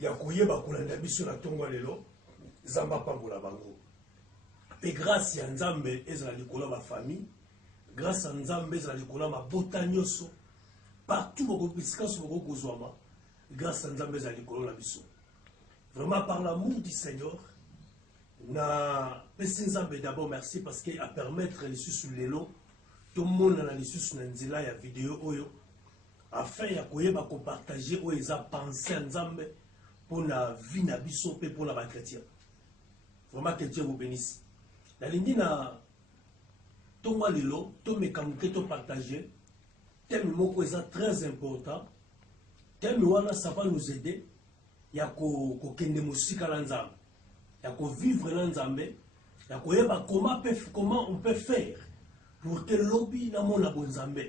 ya koyeba kolanda biso na tongo lelo zamba pambola bango pe grâce ya nzambe ezala likolo ba famille grâce à nzambe ezala likolo mabota nyonso partout boko bisika so boko kozwama grâce à nzambe ezala likolo na biso vraiment par l'amour du Seigneur na pesi nzambe d'abord merci parce que a permettre les sous lelo tout le monde na les sous na nzela ya vidéo oyo afin ya koyeba ko partager o eza penser nzambe pour la vie na biso pe pour la chrétien. Vraiment que Dieu vous bénisse. La ligne na tongo lelo to mekamuke to partager thème moko eza très important. Thème wana ça va nous aider ya ko kende musika la nzambe. Ya ko vivre la nzambe, ya ko yeba comment on peut faire pour que lobby na mona bonzambe.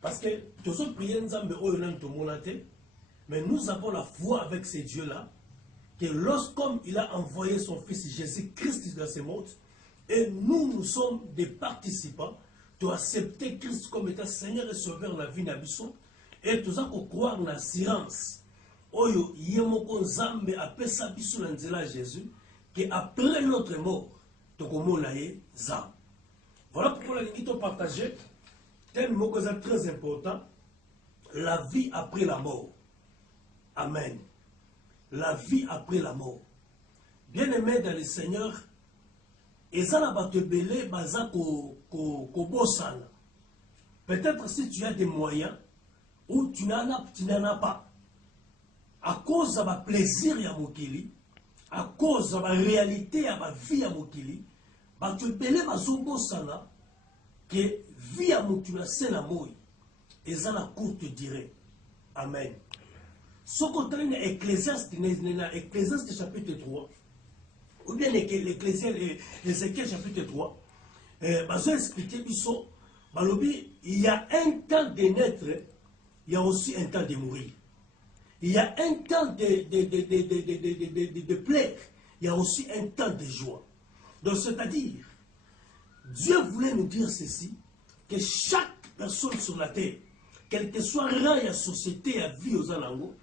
Parce que tous autres prières nzambe oyo na to monate. Mais nous avons la foi avec ces dieux-là, que lorsqu'il il a envoyé son fils Jésus-Christ dans ce monde, et nous sommes des participants, de accepter Christ comme étant Seigneur et Sauveur de la vie d'Abisson, et tout ça qu'on croit en la science. Oyo, yemoko nzambe appelle ça biso l'anzela Jésus, qu'après notre mort, tokomo laye zam. Voilà pourquoi la ligne partagée, thème moko très important, la vie après la mort. Amen. La vie après la mort. Bien-aimé dans le Seigneur, ezala batebele baza ko bosana. Peut-être si tu as des moyens ou tu n'en as pas. À cause de ma plaisir ya mokili, à cause de ma réalité ya ma vie ya mokili, batebele bazo bosana que vie ya mokili c'est la mort. Ezala courte durée. Amen. Ce qu'on traîne Ecclésiaste chapitre 3, ou bien Ézéchiel chapitre 3, je vais expliquer, il y a un temps de naître, il y a aussi un temps de mourir. Il y a un temps de plaire, il y a aussi un temps de joie. Donc c'est-à-dire, Dieu voulait nous dire ceci, que chaque personne sur la terre, quel que soit rang la société à vie aux alentours,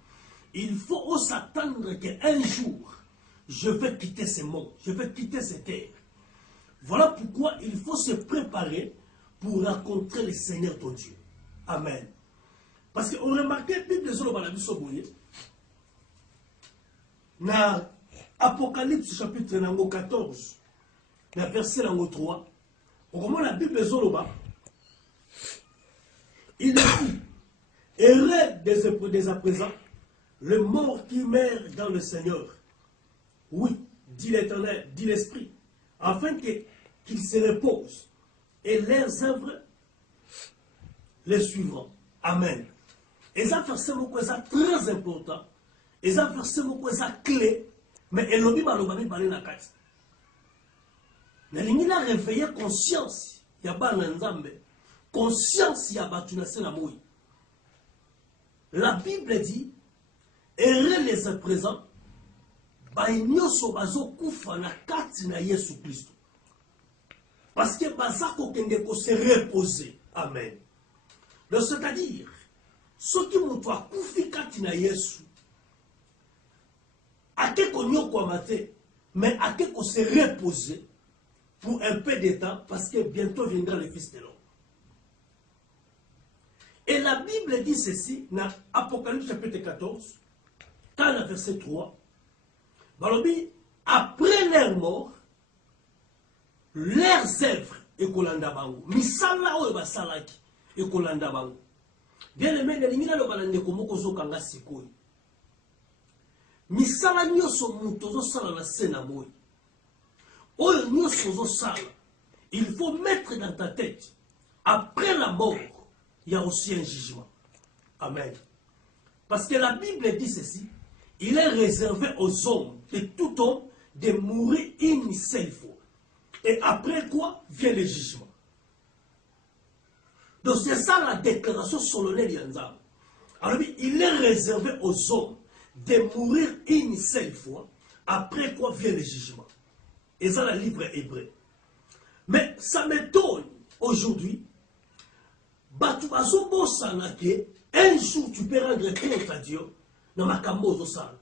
il faut s'attendre qu'un jour, je vais quitter ce monde, je vais quitter cette terre. Voilà pourquoi il faut se préparer pour rencontrer le Seigneur ton Dieu. Amen. Parce qu'on remarque, Bible dans Apocalypse chapitre 14, dans verset 3, on commence la Bible il dit, heureux dès à présent, le mort qui meurt dans le Seigneur. Oui, dit l'Éternel, dit l'Esprit, afin qu'ils se reposent et leurs œuvres les suivront. Amen. Et ça, verset très important. Et ça, verset clé. Mais Elohim Malobami parle na kati. Il a réveillé conscience. Il y a pas d'ensemble. Conscience, il y a battu na moui. La Bible dit, heureux les à présent, bainyoso bazo kufa na kati na Yesu Christ. Parce que bazako kende ko se reposer. Amen. Donc c'est-à-dire, ceux qui m'ont kufi kati na Yesu, ake konyo kwa mate, mais ake ko se reposer pour un peu de temps, parce que bientôt viendra le Fils de l'homme. Et la Bible dit ceci, dans Apocalypse chapitre 14, dans le verset 3, Balobi, après leur mort, leurs œuvres et kolanda bango. Misala o basalaki et kolanda bango. Bien aimé, les lingina lo balande komoko zo kanga sikoi. Misala nyoso mutozo sala na sena boy. Oyo nyoso zo sala. Il faut mettre dans ta tête, après la mort, il y a aussi un jugement. Amen. Parce que la Bible dit ceci, il est réservé aux hommes, de tout homme, de mourir une seule fois. Et après quoi vient le jugement. Donc c'est ça la déclaration solennelle d'Yanzam. Alors il est réservé aux hommes de mourir une seule fois. Après quoi vient le jugement. Et ça le livre hébreu. Mais ça m'étonne aujourd'hui. Un jour tu peux rendre compte à Dieu dans ma camozo sale.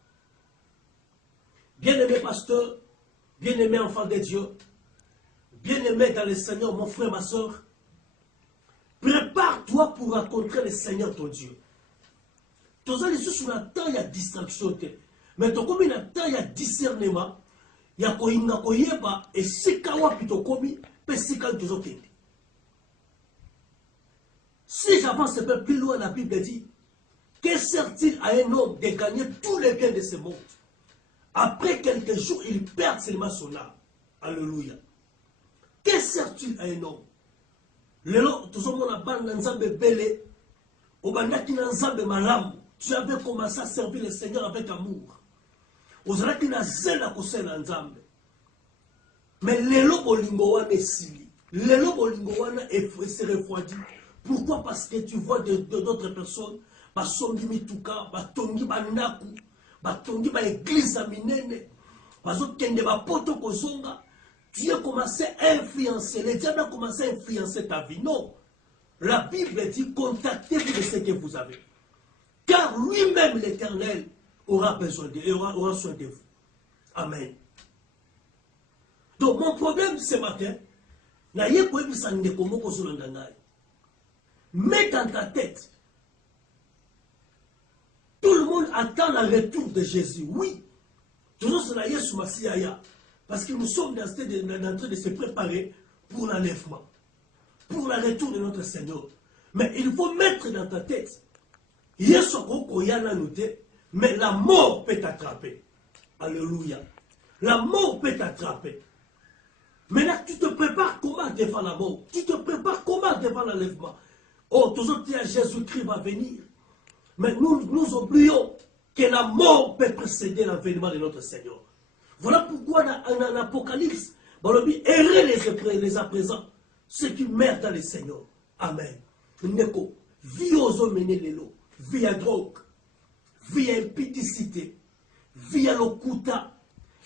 Bien-aimé pasteur, bien-aimé enfant de Dieu, bien-aimé dans le Seigneur, mon frère, ma soeur, prépare-toi pour rencontrer le Seigneur ton Dieu. Tu as les sous la temps, il y a distraction. Mais comme il y a temps, il y a discernement. Il y a koyeba et si kawa plutôt commis, mais si kawa toujours kende. Si j'avance un peu plus loin, la Bible dit, que sert-il à un homme de gagner tous les biens de ce monde? Après quelques jours, il perd seulement son âme. Alléluia. Que sert-il à un homme? Lelo, tout le monde a ban nzambe belé, au bandaki nzambe malam. Tu avais commencé à servir le Seigneur avec amour. Ozalaki na zela kosela nzambe. Mais lelo bolingo wana esili. Lelo bolingo wana se refroidit. Pourquoi? Parce que tu vois d'autres personnes, basombi mituka, batongi banaku, batongi ba église à minene, bazokende ba poto kozonga. Tu as commencé à influencer, le diable a commencé à influencer ta vie. Non. La Bible dit, contactez-vous de ce que vous avez. Car lui-même, l'Éternel, aura besoin aura soin de vous. Amen. Donc, mon problème ce matin, mets dans ta tête, tout le monde attend le retour de Jésus. Oui. Toujours cela y est sous ma siaya. Parce que nous sommes en train de se préparer pour l'enlèvement, pour le retour de notre Seigneur. Mais il faut mettre dans ta tête, mais la mort peut t'attraper. Alléluia. La mort peut t'attraper. Maintenant, tu te prépares comment devant la mort? Tu te prépares comment devant l'enlèvement? Oh, toujours Jésus-Christ va venir. Mais nous oublions que la mort peut précéder l'avènement de notre Seigneur. Voilà pourquoi dans l'Apocalypse, errez les à présent, ceux qui meurent dans le Seigneur. Amen. Neko, vie aux hommes lelo, vie à drogue, vie à impudicité, vie à l'okuta.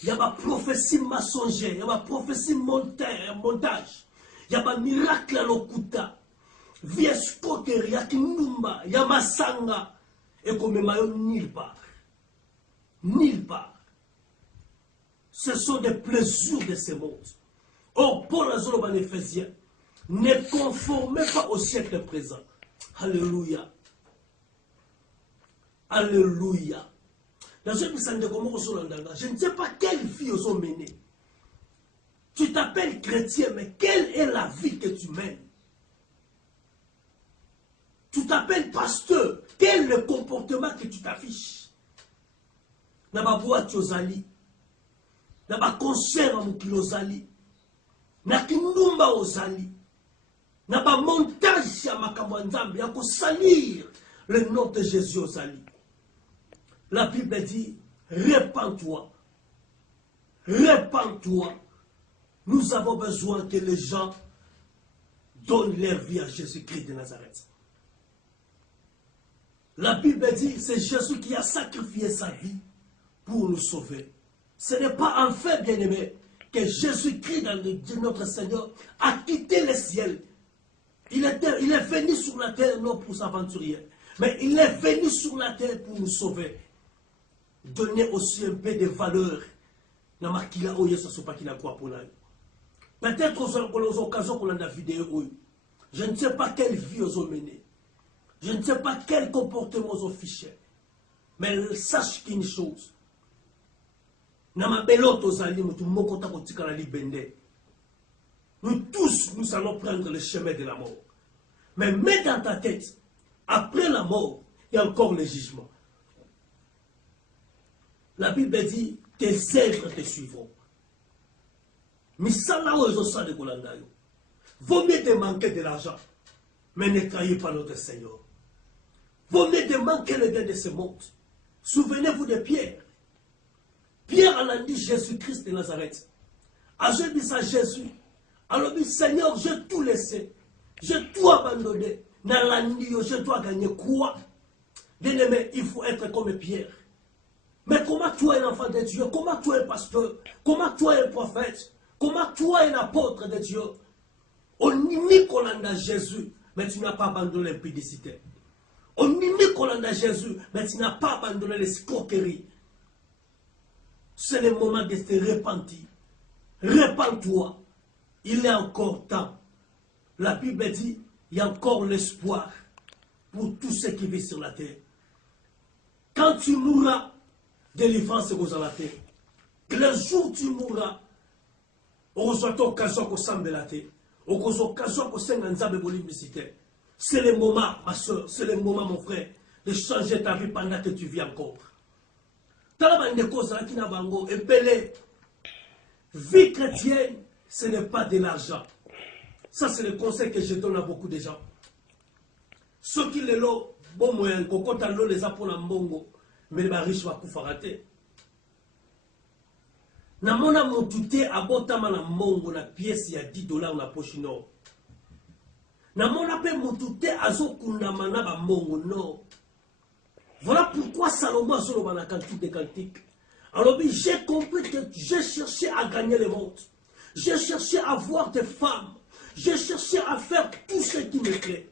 Il y a ma prophétie mensongère, il y a ma prophétie montage, il y a ma miracle à l'okuta, vie à scotterie, il y a kinumba, il y a ma sanga, et comme maillot nulle part. Nulle part. Ce sont des plaisirs de ce monde. Or, Paul Azolo Éphésiens, ne conformez pas au siècle présent. Alléluia. Alléluia. Dans ce je ne sais pas quelle vie ils ont menée. Tu t'appelles chrétien, mais quelle est la vie que tu mènes? Tu t'appelles pasteur, quel est le comportement que tu t'affiches? Dans ma boîte aux alliés. Na ba concert à mukilo zali, na kinumba ozali, na ba montage à makambo nzambe ya ko salir le nom de Jésus ozali. La Bible dit, répands-toi, répands-toi. Nous avons besoin que les gens donnent leur vie à Jésus-Christ de Nazareth. La Bible dit, c'est Jésus qui a sacrifié sa vie pour nous sauver. Ce n'est pas en fait, bien-aimé, que Jésus-Christ, notre Seigneur, a quitté le ciel. Il est venu sur la terre, non pour s'aventurer, mais il est venu sur la terre pour nous sauver. Donner aussi un peu de valeur. Peut-être aux occasions qu'on a la vidéo, je ne sais pas quelle vie ils ont mené. Je ne sais pas quel comportement ils ont fiché. Mais sache qu'une chose. Nous tous, nous allons prendre le chemin de la mort. Mais mets dans ta tête, après la mort, il y a encore le jugement. La Bible dit, tes œuvres te suivront. Mais ça là où ils ont ça de Golandayo. Vaut mieux de manquer de l'argent, mais ne trahissez pas notre Seigneur. Vaut mieux de manquer le bien de ce monde. Souvenez-vous de Pierre. Pierre a dit Jésus-Christ de Nazareth. A je dit à Jésus. Alors dit Seigneur, j'ai tout laissé. J'ai tout abandonné. Je dois gagner quoi? Bien-aimé, il faut être comme Pierre. Mais comment toi es un enfant de Dieu? Comment toi es un pasteur? Comment toi es un prophète? Comment toi es un apôtre de Dieu? On imite qu'on a Jésus, mais tu n'as pas abandonné l'impudicité. On imite qu'on a Jésus, mais tu n'as pas abandonné l'escroquerie. C'est le moment de te repentir. Répands-toi. Il est encore temps. La Bible dit, il y a encore l'espoir pour tous ceux qui vivent sur la terre. Quand tu mourras, délivrance est à la terre. Le jour où tu mourras, on reçoit l'occasion qu'on s'en la terre. On reçoit l'occasion qu'on s'en c'est le moment, ma soeur, c'est le moment, mon frère, de changer ta vie pendant que tu vis encore. Vie chrétienne, ce n'est pas de l'argent. Ça, c'est le conseil que je donne à beaucoup de gens. Ceux qui le l'ont, bon moyen, quand on les a pour la mbongo, mais les riches vont rater. Namona montute abotama na mbongo na pièce ya $10 na poche nord. Namona pe montute azokundama na ba mbongo nord. Voilà pourquoi Salomon a solo dans cantique des cantiques. Alors j'ai compris que j'ai cherché à gagner le monde. J'ai cherché à voir des femmes. J'ai cherché à faire tout ce qui me plaît.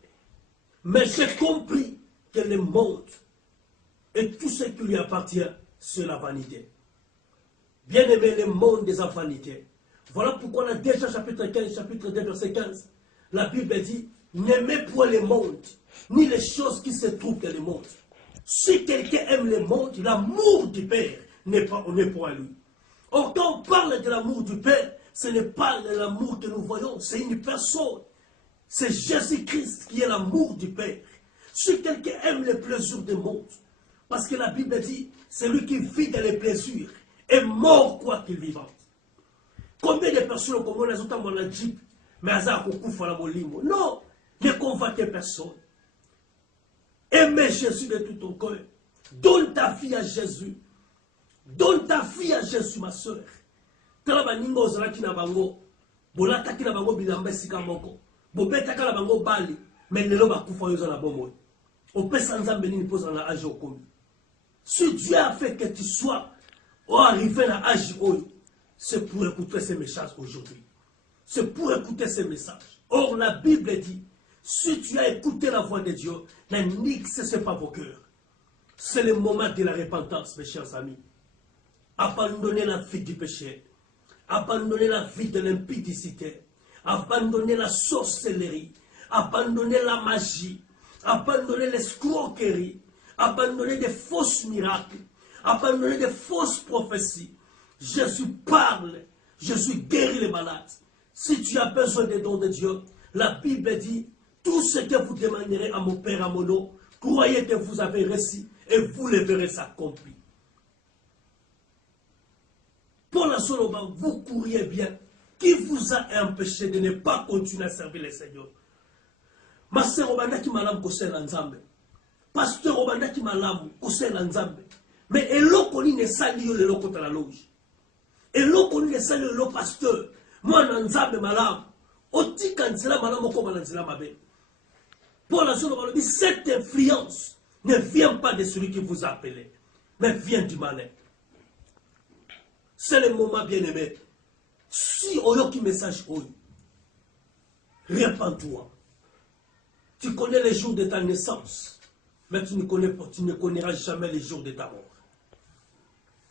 Mais j'ai compris que le monde et tout ce qui lui appartient, c'est la vanité. Bien aimé, le monde des vanités. Voilà pourquoi on a déjà chapitre 15, chapitre 2, verset 15. La Bible dit, n'aimez point le monde, ni les choses qui se trouvent dans le monde. Si quelqu'un aime le monde, l'amour du Père n'est pas à lui. Or, quand on parle de l'amour du Père, ce n'est pas l'amour que nous voyons, c'est une personne. C'est Jésus-Christ qui est l'amour du Père. Si quelqu'un aime les plaisirs du monde, parce que la Bible dit, celui qui vit dans les plaisirs est mort quoi qu'il vivant. Combien de personnes comme on a autant mon jeep, mais à non, ne convoitez personne. Aimez Jésus de tout ton cœur. Donne ta vie à Jésus. Donne ta vie à Jésus, ma soeur. Talaba ningo ozalaki na bango. Bolataki na bango bilamba esika moko. Bobetaka na bango bali. Mais lelo bakufa yo na bomoi. Opesa nzambe nini poza na âge okomi. Si Dieu a fait que tu sois arrivé à âge oyo, c'est pour écouter ces messages aujourd'hui. C'est pour écouter ces messages. Or, la Bible dit, si tu as écouté la voix de Dieu, n'excessez pas vos cœurs. C'est le moment de la repentance, mes chers amis. Abandonnez la vie du péché. Abandonnez la vie de l'impudicité. Abandonnez la sorcellerie. Abandonnez la magie. Abandonnez l'escroquerie. Abandonnez des fausses miracles. Abandonnez des fausses prophéties. Jésus parle. Jésus guérit les malades. Si tu as besoin des dons de Dieu, la Bible dit, tout ce que vous demanderez à mon Père, à mon nom, croyez que vous avez reçu et vous le verrez s'accomplir. Pour la Solomon, vous courriez bien. Qui vous a empêché de ne pas continuer à servir le Seigneur? Ma sœur Obanda qui m'a l'âme kosé l'anzambe. Pasteur Obanda qui m'a l'âme kosé l'anzambe. Mais eloko ni ne sali yo lelo kota la loge. Eloko ni ne sali yo lelo pasteur. Moi nanzambe malam. Oti kanzela malam oko mananzela mabe. Pour la Solomon, cette influence ne vient pas de celui qui vous a appelé, mais vient du malin. C'est le moment bien aimé. Si on qui message oyo, répands-toi. Tu connais les jours de ta naissance, mais tu ne connaîtras jamais les jours de ta mort.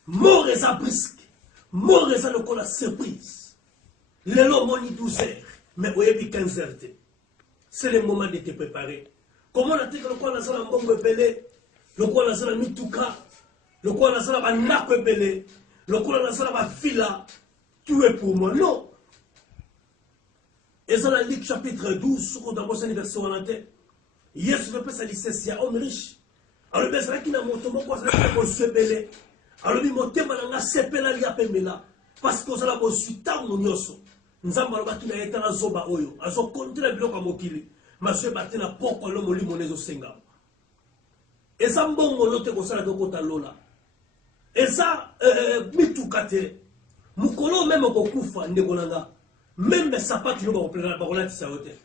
Mort est à brisque, mort est à la surprise. Le long moni 12 heures, mais au yébi 15 heures. C'est le moment de te préparer. Comment on a dit que le quoi n'a pas mbongo belé, le quoi n'a pas mituka, le quoi n'a pas nako belé, le quoi n'a pas villa, tu es pour moi. Non. Et dans la Luc chapitre 12, sur dans mon anniversaire en antenne, Yesu ne peut pas s'allier à homme riche. Alors, ben, c'est là qu'il a monté mon quoi, c'est là qu'il a monté belé. Alors, il monte malanga sepela li apemela, parce que ça l'a reçu tant mon yoso. Nzamba lobaki na eta na zoba oyo azo kontela biloko mokili maswe batena poko lo molimo nezo senga eza mbongo lote kosala kokota lola eza mitukate mukolo même kokufa ndekolanga même sapatu no bakoplana bakolatisa yote.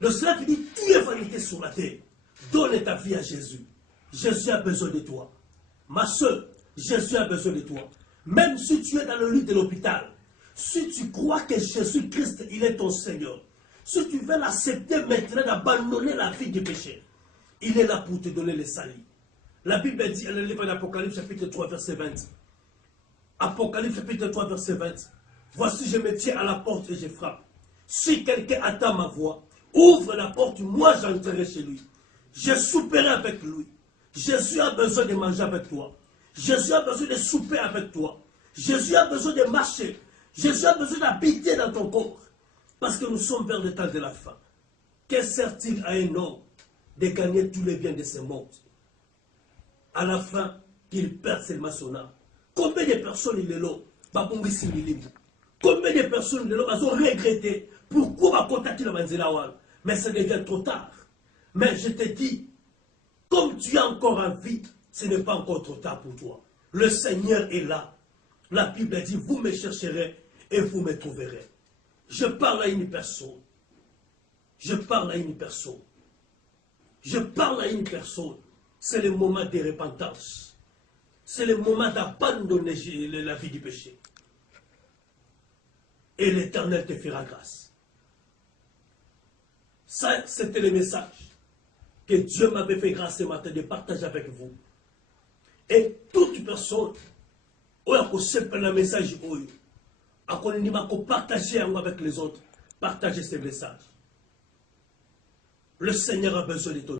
Le cela qui dit tu es vanité sur la terre, donne ta vie à Jésus. Jésus a besoin de toi, ma soeur. Jésus a besoin de toi. Même si tu es dans le lit de l'hôpital, si tu crois que Jésus-Christ, il est ton Seigneur, si tu veux l'accepter maintenant, d'abandonner la vie du péché, il est là pour te donner le salut. La Bible dit, dans le livre d'Apocalypse, chapitre 3, verset 20, Apocalypse chapitre 3 verset 20. Voici, je me tiens à la porte et je frappe. Si quelqu'un attend ma voix, ouvre la porte, moi j'entrerai chez lui. Je souperai avec lui. Jésus a besoin de manger avec toi. Jésus a besoin de souper avec toi. Jésus a besoin de marcher. Jésus a besoin d'habiter dans ton corps. Parce que nous sommes vers le temps de la fin. Que sert-il à un homme de gagner tous les biens de ce monde? À la fin, qu'il perd seulement son âme. Combien de personnes il est là? Combien de personnes il est là? Ils ont regretté. Pourquoi contacter la Manzelawan? Mais ça devient trop tard. Mais je te dis, comme tu es encore en vie, ce n'est pas encore trop tard pour toi. Le Seigneur est là. La Bible dit, vous me chercherez et vous me trouverez. Je parle à une personne. Je parle à une personne. Je parle à une personne. C'est le moment de repentance. C'est le moment d'abandonner la vie du péché. Et l'Éternel te fera grâce. Ça, c'était le message que Dieu m'avait fait grâce ce matin de partager avec vous. Et toute personne, où le message, partager avec les autres, partagez ce message. Le Seigneur a besoin de ton